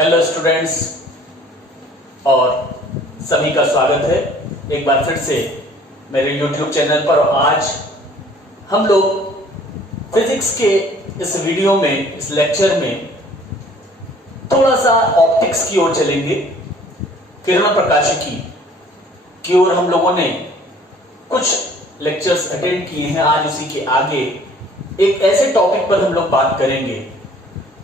Hello students, और सभी का स्वागत है एक बार फिर से मेरे YouTube चैनल पर। आज हम लोग फिजिक्स के इस वीडियो में, इस लेक्चर में थोड़ा सा ऑप्टिक्स की ओर चलेंगे। किरण प्रकाशिकी की ओर हम लोगों ने कुछ लेक्चर्स अटेंड किए हैं। आज उसी के आगे एक ऐसे टॉपिक पर हम लोग बात करेंगे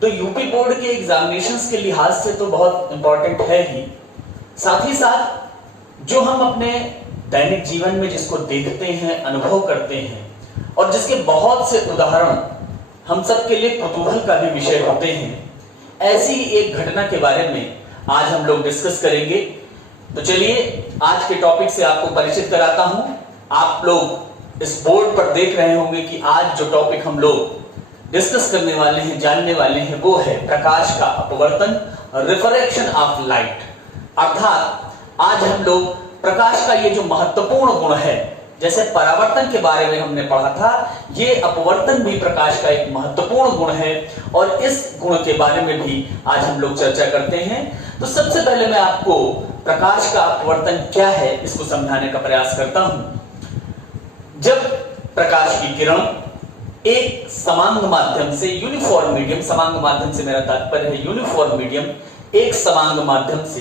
तो यूपी बोर्ड के एग्जामिनेशंस के लिहाज से तो बहुत इंपॉर्टेंट है ही, साथ ही साथ जो हम अपने दैनिक जीवन में जिसको देखते हैं, अनुभव करते हैं और जिसके बहुत से उदाहरण हम सब के लिए कुतूहल का भी विषय होते हैं, ऐसी एक घटना के बारे में आज हम लोग डिस्कस करेंगे। तो चलिए आज के टॉपिक से आपको परिचित कराता हूं। आप लोग इस बोर्ड पर देख रहे होंगे कि आज जो टॉपिक हम लोग डिस्कस करने वाले हैं, जानने वाले हैं, वो है प्रकाश का अपवर्तन, रिफ्रैक्शन ऑफ लाइट। अर्थात आज हम लोग प्रकाश का ये जो महत्वपूर्ण गुण है, जैसे परावर्तन के बारे में हमने पढ़ा था, ये अपवर्तन भी प्रकाश का एक महत्वपूर्ण गुण है और इस गुण के बारे में भी आज हम लोग चर्चा करते हैं। तो सबसे पहले मैं आपको प्रकाश का अपवर्तन क्या है इसको समझाने का प्रयास करता हूं। जब प्रकाश की किरण एक समांग माध्यम से, यूनिफॉर्म मीडियम, समांग माध्यम से मेरा तात्पर्य है यूनिफॉर्म मीडियम, एक समांग माध्यम से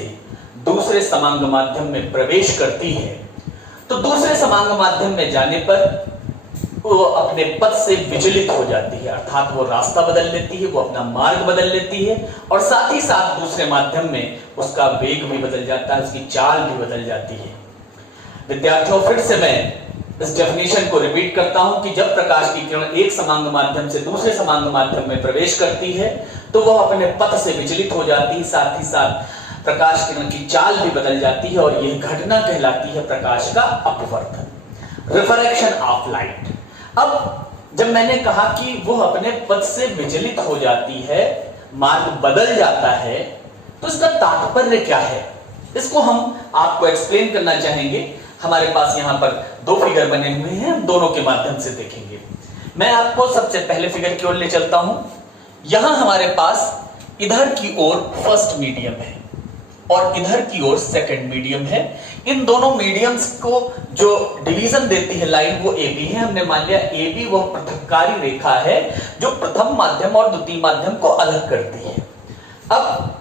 दूसरे समांग माध्यम में प्रवेश करती है, तो दूसरे समांग माध्यम में जाने पर वो अपने पथ से विचलित हो जाती है, अर्थात वो रास्ता बदल लेती है, वो अपना मार्ग बदल लेती है और साथ ही साथ दूसरे माध्यम में उसका वेग भी बदल जाता है, उसकी चाल भी बदल जाती है। विद्यार्थियों, फिर से मैं इस डेफिनेशन को रिपीट करता हूं कि जब प्रकाश की किरण एक समांग माध्यम से दूसरे समांग माध्यम में प्रवेश करती है तो वह अपने पथ से विचलित हो जाती है, साथ ही साथ प्रकाश किरण की चाल भी बदल जाती है और यह घटना कहलाती है प्रकाश का अपवर्तन, रिफ्रैक्शन ऑफ लाइट। अब जब मैंने कहा कि वह अपने पथ से विचलित हो जाती है, मार्ग बदल जाता है, तो इसका तात्पर्य क्या है, इसको हम आपको एक्सप्लेन करना चाहेंगे। हमारे पास यहां पर दो फिगर बने हुए हैं, हम दोनों के माध्यम से देखेंगे। मैं आपको सबसे पहले फिगर की ओर ले चलता हूं। यहां हमारे पास इधर की ओर फर्स्ट मीडियम है और इधर की ओर सेकंड मीडियम है। इन दोनों मीडियम्स को जो डिवीजन देती है लाइन, वो ए बी है। हमने मान लिया ए बी वह पृथक्कारी रेखा है जो प्रथम माध्यम और द्वितीय माध्यम को अलग करती है। अब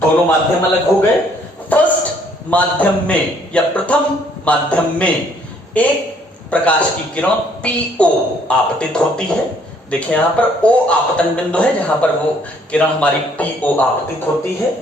दोनों माध्यम अलग हो गए। फर्स्ट माध्यम में या प्रथम माध्यम में एक प्रकाश की किरण PO आपतित होती है। देखिए यहां पर O आपतन बिंदु है जहां पर वो किरण हमारी PO आपतित होती है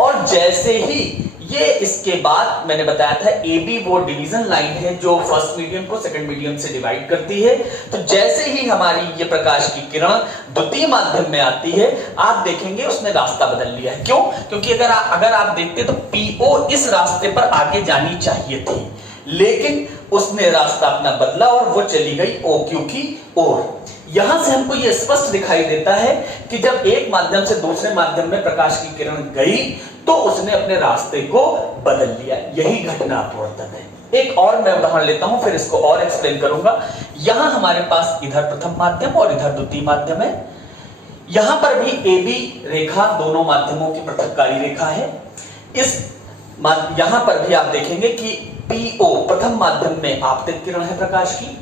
और जैसे ही ये, इसके बाद मैंने बताया था AB वो डिवीजन लाइन है जो फर्स्ट मीडियम को सेकंड मीडियम से डिवाइड करती है। तो जैसे ही हमारी ये प्रकाश की किरण द्वितीय माध्यम में आती है, आप देखेंगे उसने रास्ता बदल लिया है। क्यों? क्योंकि अगर आप देखते तो PO इस रास्ते पर आगे जानी चाहिए थी, लेकिन उसने रास्ता अपना बदला और वो चली गई OQ की ओर। यहां से हमको यह स्पष्ट दिखाई देता है कि जब एक माध्यम से दूसरे माध्यम में प्रकाश की किरण गई तो उसने अपने रास्ते को बदल लिया। यही घटना अपवर्तन है। एक और मैं उदाहरण लेता हूं, फिर इसको और एक्सप्लेन करूंगा। यहां हमारे पास इधर प्रथम माध्यम और इधर द्वितीय माध्यम है। यहां पर भी AB रेखा दोनों माध्यमों की पृथक्कारी रेखा है। यहां पर भी आप देखेंगे कि PO प्रथम माध्यम में आपतित किरण है प्रकाश की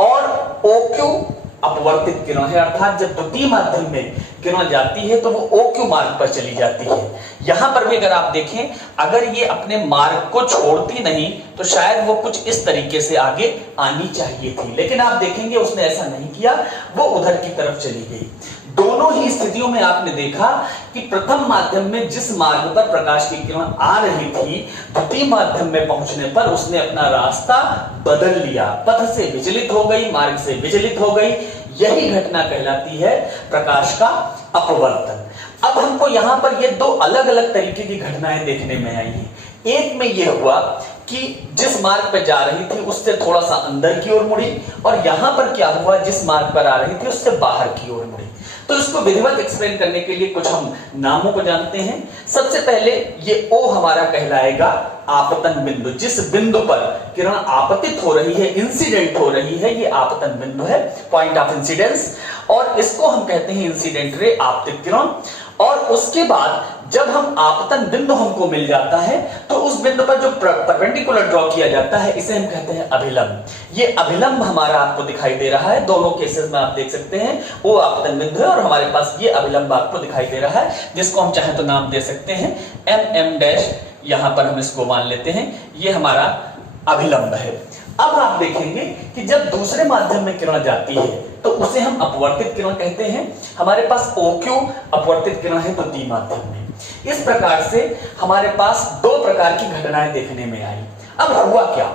और OQ अपवर्तित किरण है, अर्थात जब द्वितीय माध्यम में किरण जाती है तो वो OQ मार्ग पर चली जाती है। यहां पर भी अगर आप देखें, अगर ये अपने मार्ग को छोड़ती नहीं तो शायद वो कुछ इस तरीके से आगे आनी चाहिए थी, लेकिन आप देखेंगे उसने ऐसा नहीं किया, वो उधर की तरफ चली गई। दोनों ही स्थितियों में आपने देखा कि प्रथम माध्यम में जिस मार्ग पर प्रकाश की किरण आ रही थी, द्वितीय माध्यम में पहुंचने पर उसने अपना रास्ता बदल लिया, पथ से विचलित हो गई, मार्ग से विचलित हो गई। यही घटना कहलाती है प्रकाश का अपवर्तन। अब हमको यहां पर ये दो अलग अलग तरीके की घटनाएं देखने में आई हैं। एक में यह हुआ कि जिस मार्ग पर जा रही थी उससे थोड़ा सा अंदर की ओर मुड़ी और यहां पर क्या हुआ, जिस मार्ग पर आ रही थी उससे बाहर की ओर मुड़ी। तो इसको विधिवत एक्सप्लेन करने के लिए कुछ हम नामों को जानते हैं। सबसे पहले ये O हमारा कहलाएगा आपतन बिंदु। जिस बिंदु पर किरण आपतित हो रही है, इंसिडेंट हो रही है, ये आपतन बिंदु है, पॉइंट ऑफ इंसिडेंस, और इसको हम कहते हैं इंसिडेंट रे, आपतित किरण। और उसके बाद जब हम आपतन बिंदु हमको मिल जाता है तो उस बिंदु पर जो परपेंडिकुलर ड्रॉ किया जाता है इसे हम कहते हैं अभिलंब। ये अभिलंब हमारा आपको दिखाई दे रहा है, दोनों केसेस में आप देख सकते हैं वो आपतन बिंदु है और हमारे पास ये अभिलंब आपको दिखाई दे रहा है, जिसको हम चाहे तो नाम दे सकते हैं MM डैश, यहां पर हम इसको मान लेते हैं, ये हमारा अभिलंब है। अब आप देखेंगे कि जब दूसरे माध्यम में किरण जाती है तो उसे हम अपवर्तित किरण कहते हैं। हमारे पास OQ अपवर्तित किरण है द्वितीय माध्यम में। इस प्रकार से हमारे पास दो प्रकार की घटनाएं देखने में आई। अब हुआ क्या,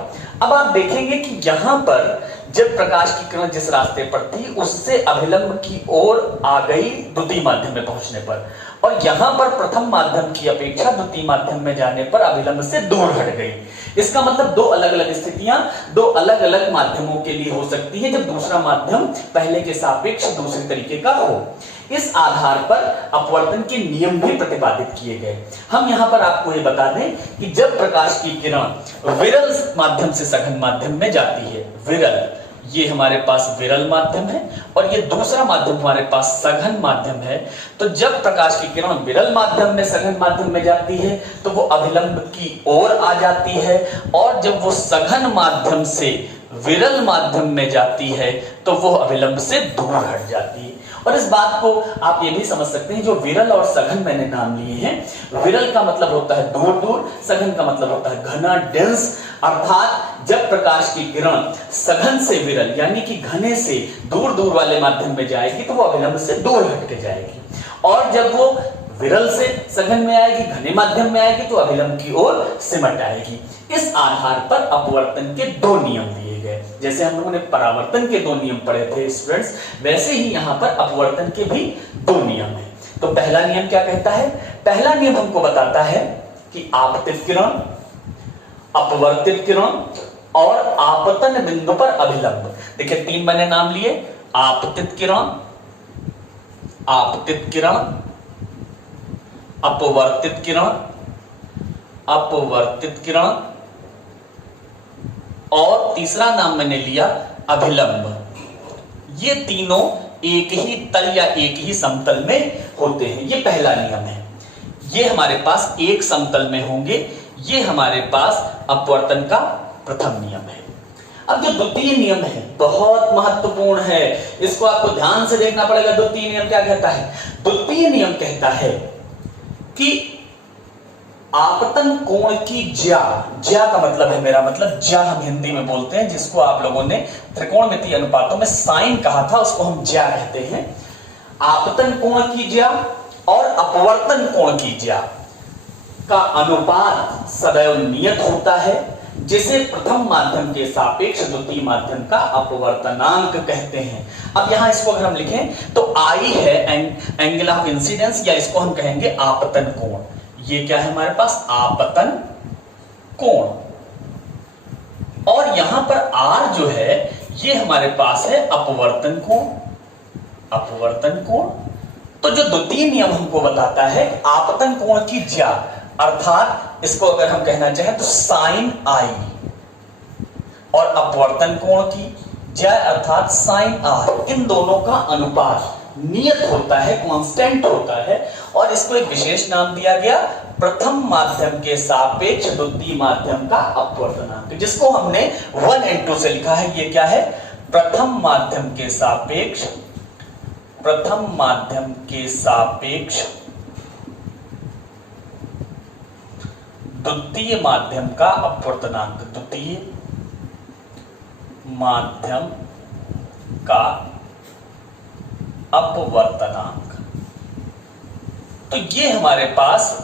अब आप देखेंगे कि यहां पर जब प्रकाश की किरण जिस रास्ते पर थी उससे अभिलंब की ओर आ गई द्वितीय माध्यम में पहुंचने पर, और यहां पर प्रथम माध्यम की अपेक्षा द्वितीय माध्यम में जाने पर अभिलंब से दूर हट गई। इसका मतलब दो अलग अलग स्थितियां दो अलग अलग माध्यमों के लिए हो सकती है जब दूसरा माध्यम पहले के सापेक्ष दूसरे तरीके का हो। इस आधार पर अपवर्तन के नियम भी प्रतिपादित किए गए। हम यहां पर आपको ये बता दें कि जब प्रकाश की किरण विरल माध्यम से सघन माध्यम में जाती है, विरल, ये हमारे पास विरल माध्यम है और ये दूसरा माध्यम हमारे पास सघन माध्यम है, तो जब प्रकाश की किरण विरल माध्यम में सघन माध्यम में जाती है तो वो अभिलंब की ओर आ जाती है, और जब वो सघन माध्यम से विरल माध्यम में जाती है तो वो अभिलंब से दूर हट जाती है। और इस बात को आप ये भी समझ सकते हैं, जो विरल और सघन मैंने नाम लिए हैं, विरल का मतलब होता है दूर दूर, सघन का मतलब होता है घना, डेंस, अर्थात जब प्रकाश की किरण सघन से विरल यानी कि घने से दूर दूर वाले माध्यम में जाएगी तो वो अभिलंब से दूर हट के जाएगी, और जब वो विरल से सघन में आएगी, घने माध्यम में आएगी तो अभिलंब की ओर सिमट आएगी। इस आधार पर अपवर्तन के दो नियम दिए गए। जैसे हम लोगों ने परावर्तन के दो नियम पढ़े थे स्टूडेंट्स, वैसे ही यहाँ पर अपवर्तन के भी दो नियम हैं। तो पहला नियम क्या कहता है, पहला नियम हमको बताता है कि आपतित किरण, अपवर्तित किरण और आपतन बिंदु पर अभिलंब। देखिए तीन मैंने नाम लिए, आपतित किरण, आपतित किरण, अपवर्तित किरण, अपवर्तित किरण, और तीसरा नाम मैंने लिया अभिलंब। ये तीनों एक ही तल या एक ही समतल में होते हैं, ये पहला नियम है। ये हमारे पास एक समतल में होंगे, ये हमारे पास अपवर्तन का प्रथम नियम है। अब जो द्वितीय नियम है बहुत महत्वपूर्ण है, इसको आपको ध्यान से देखना पड़ेगा। द्वितीय नियम क्या कहता है, द्वितीय नियम कहता है कि आपतन कोण की ज्या, ज्या का मतलब है, मेरा मतलब ज्या हम हिंदी में बोलते हैं, जिसको आप लोगों ने त्रिकोणमितीय अनुपातों में साइन कहा था, उसको हम ज्या कहते हैं। आपतन कोण की ज्या और अपवर्तन कोण की ज्या का अनुपात सदैव नियत होता है, जिसे प्रथम माध्यम के सापेक्ष द्वितीय माध्यम का अपवर्तनांक कहते हैं। अब यहां इसको अगर हम लिखें तो आई है एंगल ऑफ इंसिडेंस, या इसको हम कहेंगे आपतन कोण। ये क्या है हमारे पास, आपतन कोण, और यहां पर आर जो है ये हमारे पास है अपवर्तन कोण, अपवर्तन कोण। तो जो द्वितीय नियम हमको बताता है आपतन कोण की ज्या, अर्थात इसको अगर हम कहना चाहें तो साइन आई, और अपवर्तन कोण की ज्या अर्थात साइन आर, इन दोनों का अनुपात नियत होता है, कांस्टेंट होता है, और इसको एक विशेष नाम दिया गया प्रथम माध्यम के सापेक्ष द्वितीय माध्यम का अपवर्तनांक, जिसको हमने 1n2 से लिखा है। ये क्या है, प्रथम माध्यम के सापेक्ष, प्रथम माध्यम के सापेक्ष द्वितीय माध्यम का अपवर्तनांक, द्वितीय माध्यम का अपवर्तनांक। तो ये हमारे पास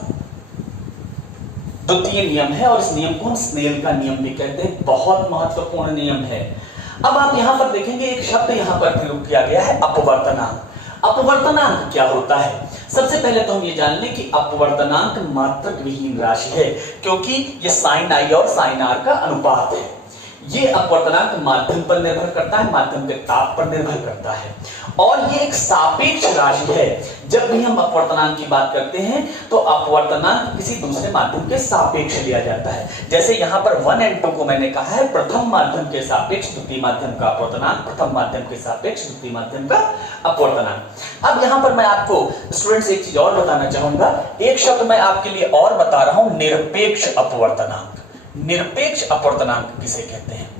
द्वितीय नियम है, और इस नियम को हम स्नेल का नियम भी कहते हैं, बहुत महत्वपूर्ण नियम है। अब आप यहां पर देखेंगे एक शब्द यहां पर प्रयोग किया गया है, अपवर्तनांक। अपवर्तनांक क्या होता है, सबसे पहले तो हम ये जान लें कि अपवर्तनांक मात्रक विहीन राशि है, क्योंकि ये साइन आई और साइन आर का अनुपात है। ये अपवर्तनांक माध्यम पर निर्भर करता है, माध्यम के ताप पर निर्भर करता है, और ये एक सापेक्ष राशि है। जब भी हम अपवर्तनांक की बात करते हैं तो अपवर्तनांक किसी दूसरे माध्यम के सापेक्ष लिया जाता है। जैसे यहाँ पर 1n2 को मैंने कहा है प्रथम माध्यम के सापेक्ष द्वितीय माध्यम का अपवर्तनांक, प्रथम माध्यम के सापेक्ष द्वितीय माध्यम का अपवर्तनांक। अब यहाँ पर मैं आपको स्टूडेंट्स एक चीज और बताना चाहूंगा, एक शब्द मैं आपके लिए और बता रहा हूं, निरपेक्ष अपवर्तनांक। निरपेक्ष अपवर्तनांक किसे कहते हैं?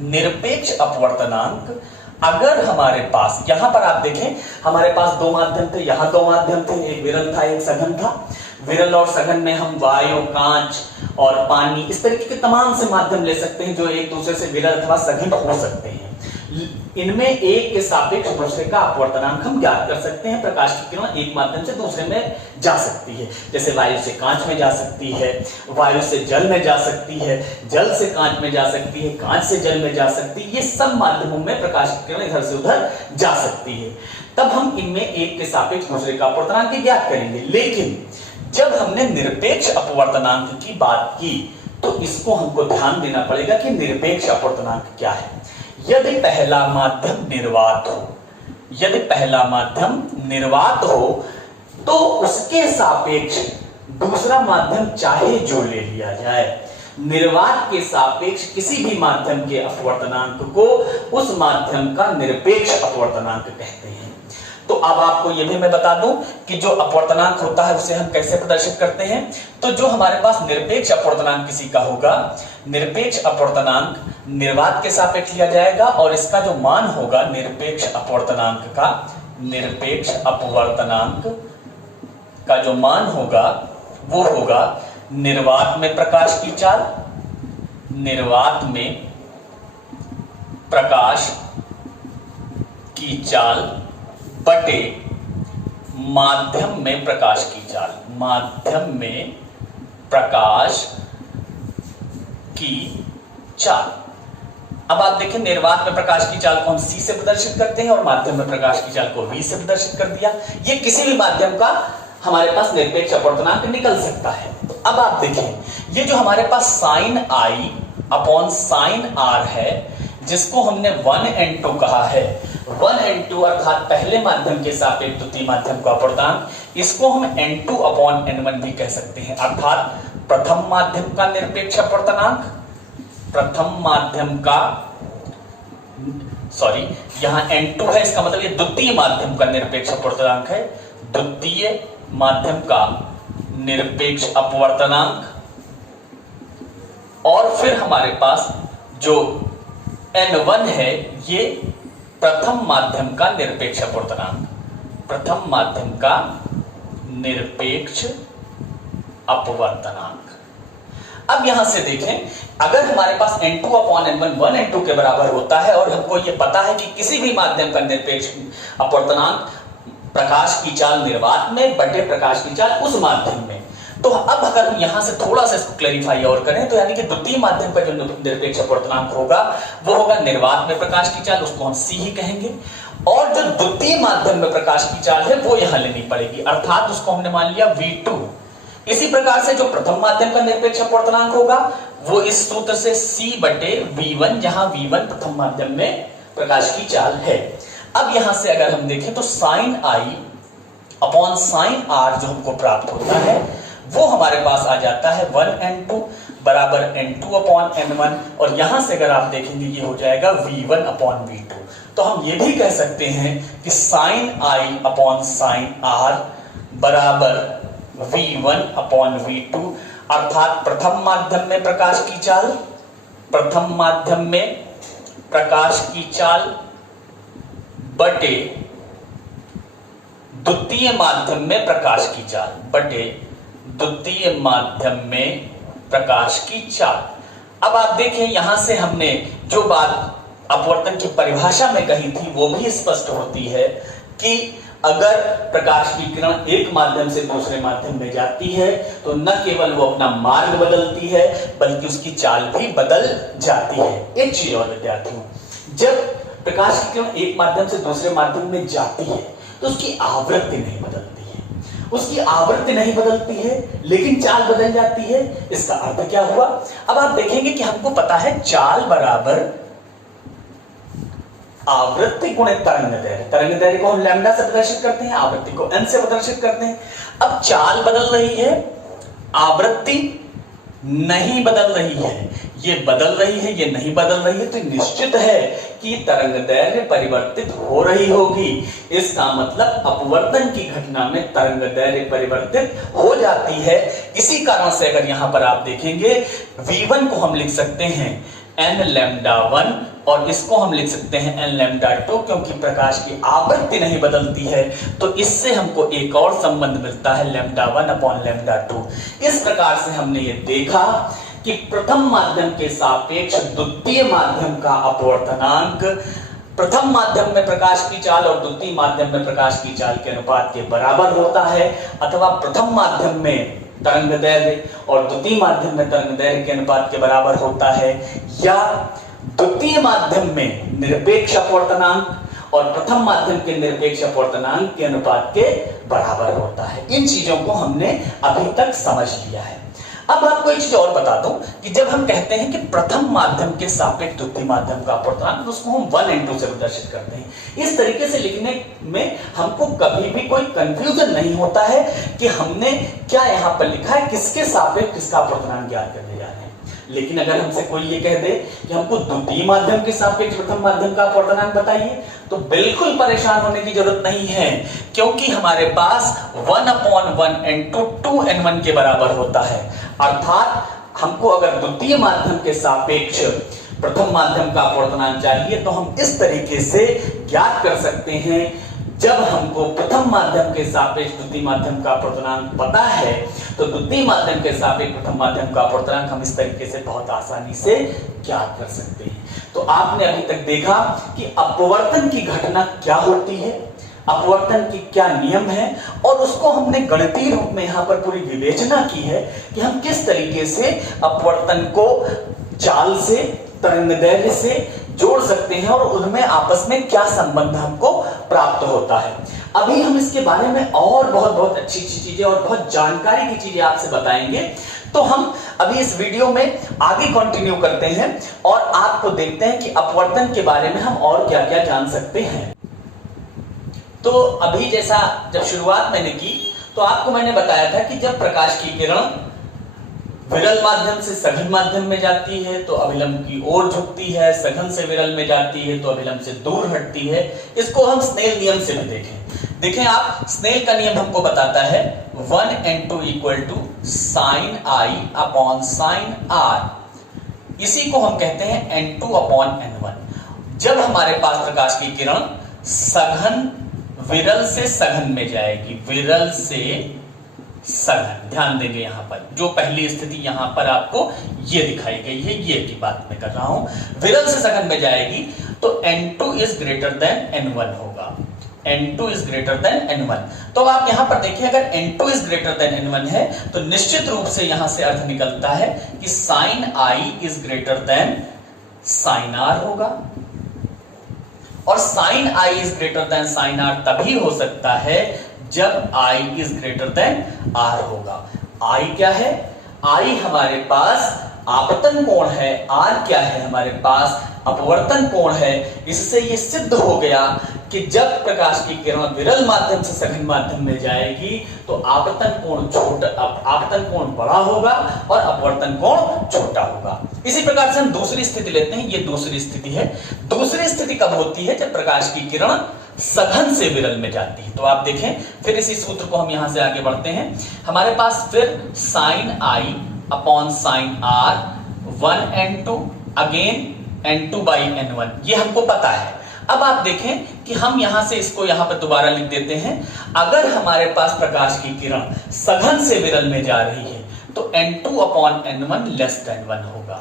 निरपेक्ष अपवर्तनांक अगर हमारे पास, यहां पर आप देखें हमारे पास दो माध्यम थे, यहां दो माध्यम थे, एक विरल था एक सघन था। विरल और सघन में हम वायु, कांच और पानी इस तरीके के तमाम से माध्यम ले सकते हैं जो एक दूसरे से विरल अथवा सघन हो सकते हैं। इनमें एक के सापेक्ष दूसरे का अपवर्तनांक हम ज्ञात कर सकते हैं। प्रकाश की किरण एक माध्यम से दूसरे में जा सकती है, जैसे वायु से कांच में जा सकती है, वायु से जल में जा सकती है, जल से कांच में जा सकती है, कांच से जल में जा सकती है। ये सब माध्यमों में प्रकाश की किरण इधर से उधर जा सकती है। तब हम इनमें एक के सापेक्ष दूसरे का अपवर्तनांक ज्ञात करेंगे। लेकिन जब हमने निरपेक्ष अपवर्तनांक की बात की तो इसको हमको ध्यान देना पड़ेगा कि निरपेक्ष अपवर्तनांक क्या है। यदि पहला माध्यम निर्वात हो, यदि पहला माध्यम निर्वात हो तो उसके सापेक्ष दूसरा माध्यम चाहे जो ले लिया जाए, निर्वात के सापेक्ष किसी भी माध्यम के अपवर्तनांक को उस माध्यम का निरपेक्ष अपवर्तनांक कहते हैं। तो अब आपको यह भी मैं बता दूं कि जो अपवर्तनांक होता है उसे हम कैसे प्रदर्शित करते हैं। तो जो हमारे पास निरपेक्ष अपवर्तनांक किसी का होगा, निरपेक्ष अपवर्तनांक निर्वात के सापेक्ष लिया जाएगा और इसका जो मान होगा निरपेक्ष अपवर्तनांक का, निरपेक्ष अपवर्तनांक का जो मान होगा वो होगा निर्वात में प्रकाश की चाल, निर्वात में प्रकाश की चाल बटे माध्यम में प्रकाश की चाल, माध्यम में प्रकाश की चाल। अब आप देखें निर्वात में प्रकाश की चाल को हम C से प्रदर्शित करते हैं और माध्यम में प्रकाश की चाल को V से प्रदर्शित कर दिया। ये किसी भी माध्यम का हमारे पास निरपेक्ष अपवर्तनांक निकल सकता है। तो अब आप देखें ये जो हमारे पास sign I upon sign R है, जिसको हमने 1n2 कहा है, 1n2 अर्थात पहले माध्यम के सापेक्ष द्वितीय माध्यम का अपवर्तनांक, इसको हम n2 अपॉन n1 भी कह सकते हैं, अर्थात प्रथम माध्यम का निरपेक्ष अपवर्तनांक, प्रथम माध्यम का, सॉरी यहां n2 है, इसका मतलब ये द्वितीय माध्यम का निरपेक्ष अपवर्तनांक है, द्वितीय माध्यम का निरपेक्ष अपवर्तनांक। और फिर हमारे पास जो n1 है ये प्रथम माध्यम का निरपेक्ष अपवर्तनांक, प्रथम माध्यम का निरपेक्ष अपवर्तनांक। अब यहां से देखें, अगर हमारे पास n2 अपॉन n1 1n2 के बराबर होता है और हमको यह पता है कि किसी भी माध्यम का निरपेक्ष अपवर्तनांक प्रकाश की चाल निर्वात में बटे प्रकाश की चाल उस माध्यम में, तो अब अगर हम यहां से थोड़ा सा इसको क्लैरिफाई और करें तो यानी कि द्वितीय माध्यम का जो निरपेक्ष अपवर्तनांक होगा वो होगा निर्वात में प्रकाश की चाल, उसको हम C ही कहेंगे, और जो द्वितीय माध्यम में प्रकाश की चाल है वो यहां लेनी पड़ेगी, अर्थात उसको हमने मान लिया V2। इसी प्रकार से जो प्रथम माध्यम का निरपेक्ष अपवर्तनांक होगा वो इस सूत्र से C बटे V1, जहां V1 प्रथम माध्यम में प्रकाश की चाल है। अब यहां से अगर हम देखें तो sine I upon sign R जो हमको प्राप्त होता है वो हमारे पास आ जाता है 1n2 बराबर n2 अपॉन n1, और यहां से अगर आप देखेंगे ये हो जाएगा V1 अपॉन V2। तो हम ये भी कह सकते हैं कि sine I upon sign R बराबर V1 अपॉन V2, अर्थात प्रथम माध्यम में प्रकाश की चाल, प्रथम माध्यम में प्रकाश की चाल बटे द्वितीय माध्यम में प्रकाश की चाल, बटे द्वितीय माध्यम में प्रकाश की चाल। अब आप देखें यहां से हमने जो बात अपवर्तन की परिभाषा में कही थी वो भी स्पष्ट होती है कि अगर प्रकाश की किरण एक माध्यम से दूसरे माध्यम में जाती है तो न केवल वो अपना मार्ग बदलती है बल्कि उसकी चाल भी बदल जाती है। एक चीज और विद्यार्थियों, जब प्रकाश की किरण एक माध्यम से दूसरे माध्यम में जाती है तो उसकी आवृत्ति नहीं बदलती है, उसकी आवृत्ति नहीं बदलती है लेकिन चाल बदल जाती है। इसका अर्थ क्या हुआ? अब आप देखेंगे कि हमको पता है चाल बराबर आवृत्ति गुणित तरंग दैर्घ्य। तरंग दैर्घ्य को हम लैम्डा से प्रदर्शित करते हैं, आवृत्ति को n से प्रदर्शित करते हैं। अब चाल बदल रही है, आवृत्ति नहीं बदल रही है। ये बदल रही है, ये नहीं बदल रही है, तो निश्चित है कि तरंग दैर्घ्य परिवर्तित हो रही होगी। इसका मतलब अपवर्तन की घटना में तरंग दैर्घ्य परिवर्तित हो जाती है। इसी कारण से अगर यहां पर आप देखेंगे v1 को हम लिख सकते हैं n लैम्डा 1 और इसको हम लिख सकते हैं n लैम्डा 2, क्योंकि प्रकाश की आवृत्ति नहीं बदलती है। तो इससे हमको एक और संबंध मिलता है लैम्डा 1 अपॉन लैम्डा 2। इस प्रकार से हमने ये देखा कि प्रथम माध्यम के सापेक्ष द्वितीय माध्यम का अपवर्तनांक प्रथम माध्यम में प्रकाश की चाल और द्वितीय माध्यम में प्रकाश की चाल के अनुपात के बराबर होता है, अथवा प्रथम माध्यम में तरंग दैर्घ्य और द्वितीय माध्यम में तरंग दैर्घ्य के अनुपात के बराबर होता है, या द्वितीय माध्यम में निरपेक्ष अपवर्तनांक और प्रथम माध्यम के निरपेक्ष अपवर्तनांक के अनुपात के बराबर होता है। इन चीजों को हमने अभी तक समझ लिया है। अब आपको एक चीज और बता दूं कि जब हम कहते हैं कि प्रथम माध्यम के सापेक्ष द्वितीय माध्यम का अपवर्तनांक, तो उसको हम 1n2 से प्रदर्शित करते हैं। इस तरीके से लिखने में हमको कभी भी कोई कंफ्यूजन नहीं होता है कि हमने क्या यहां पर लिखा है, किसके सापेक्ष किसका अपवर्तनांक ज्ञात करने जा रहे हैं। लेकिन अगर हमसे कोई ये कह दे कि हमको द्वितीय माध्यम के सापेक्ष प्रथम माध्यम का अपवर्तनांक बताइए, तो बिल्कुल परेशान होने की जरूरत नहीं है, क्योंकि हमारे पास 1/1n2 2n1 के बराबर होता है। अर्थात हमको अगर द्वितीय माध्यम के सापेक्ष प्रथम माध्यम का अपवर्तनांक चाहिए तो हम इस तरीके से ज्ञात कर सकते हैं। जब हमको प्रथम माध्यम के सापेक्ष द्वितीय माध्यम का अपवर्तनांक पता है, तो द्वितीय माध्यम के सापेक्ष प्रथम माध्यम का अपवर्तनांक हम इस तरीके से बहुत आसानी से ज्ञात कर सकते हैं। तो आपने अभी तक देखा कि अपवर्तन की घटना क्या होती है, अपवर्तन की क्या नियम है, और उसको हमने गणितीय रूप में यहां पर पूरी विवेचना की है कि हम किस तरीके से अपवर्तन को चाल से, तरंग दैर्घ्य से जोड़ सकते हैं और उनमें आपस में क्या संबंध हमको प्राप्त होता है। अभी हम इसके बारे में और बहुत अच्छी चीजें और बहुत जानकारी की चीजें आपसे बताएंगे। तो हम अभी इस वीडियो में आगे कंटिन्यू करते हैं और आपको देखते हैं कि अपवर्तन के बारे में हम और क्या क्या जान सकते हैं। तो अभी जैसा जब शुरुआत मैंने की तो आपको मैंने बताया था कि जब प्रकाश की किरण विरल माध्यम से सघन माध्यम में जाती है तो अभिलंब की ओर झुकती है, सघन से विरल में जाती है तो अभिलंब से दूर हटती है। इसको हम स्नेल नियम से भी देखें आप, स्नेल का नियम हमको बताता है 1n2 equal to sine I upon sine R. इसी को हम कहते हैं n2 अपॉन n1। जब हमारे पास प्रकाश की किरण सघन विरल से सघन में जाएगी, विरल से सघन, ध्यान देंगे यहां पर जो पहली स्थिति यहां पर आपको ये दिखाई गई है, ये की बात मैं कर रहा हूं। विरल से सघन में जाएगी तो n2 is greater then n1 होगा, n2 is greater then n1। तो आप यहां पर देखिए अगर n2 is greater then n1 है तो निश्चित रूप से यहां से अर्थ निकलता है कि sine I is greater than sine R होगा। और sine I is greater than sine R तभी हो सकता है जब I is greater than R होगा। I क्या है? I हमारे पास आपतन कोण है, R क्या है? हमारे पास अपवर्तन कोण है। इससे ये सिद्ध हो गया कि जब प्रकाश की किरण विरल माध्यम से सघन माध्यम में जाएगी तो आपतन कोण बड़ा होगा और अपवर्तन कोण छोटा होगा। इसी प्रकार से हम दूसरी स्थिति लेते हैं, ये दूसरी स्थिति है। दूसरी स्थिति कब होती है? जब प्रकाश की किरण सघन से विरल में जाती है। तो आप देखें फिर इसी सूत्र को हम यहां से आगे बढ़ते हैं। हमारे पास फिर sine I upon sine R 1n2 again n2 by n1, ये हमको पता है। अब आप देखें कि हम यहां से इसको यहां पर दोबारा लिख देते हैं। अगर हमारे पास प्रकाश की किरण सघन से विरल में जा रही है तो n2 upon n1 less than 1 होगा।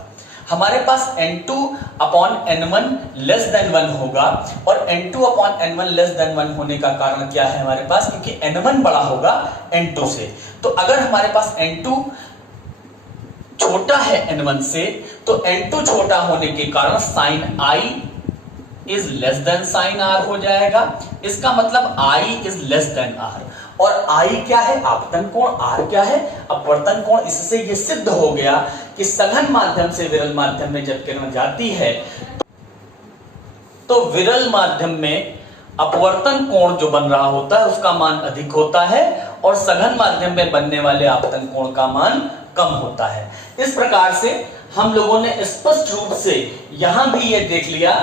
हमारे पास n2 upon n1 less than 1 होगा, और n2 upon n1 less than 1 होने का कारण क्या है हमारे पास? क्योंकि n1 बड़ा होगा n2 से। तो अगर हमारे पास n2 छोटा है n1 से तो n2 छोटा होने के कारण sine I is less than sine R हो जाएगा। इसका मतलब I is less than R। और आई क्या है, आपतन कोण, आर क्या है, अपवर्तन कोण। इससे ये सिद्ध हो गया कि सघन माध्यम से विरल माध्यम में जब किरण जाती है तो विरल माध्यम में अपवर्तन कोण जो बन रहा होता है उसका मान अधिक होता है और सघन माध्यम में बनने वाले आपतन कोण का मान कम होता है। इस प्रकार से हम लोगों ने स्पष्ट रूप से यहां भी यह देख लिया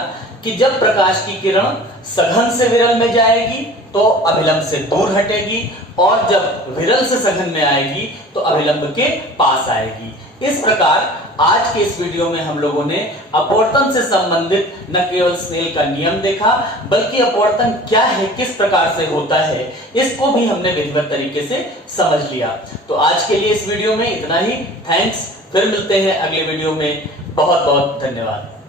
कि जब प्रकाश की किरण सघन से विरल में जाएगी तो अभिलंब से दूर हटेगी और जब विरल से सघन में आएगी तो अभिलंब के पास आएगी। इस प्रकार आज के इस वीडियो में हम लोगों ने अपवर्तन से संबंधित न केवल स्नेल का नियम देखा बल्कि अपवर्तन क्या है, किस प्रकार से होता है, इसको भी हमने विधिवत तरीके से समझ लिया। तो आज के लिए इस वीडियो में इतना ही। थैंक्स, फिर मिलते हैं अगले वीडियो में। बहुत बहुत धन्यवाद।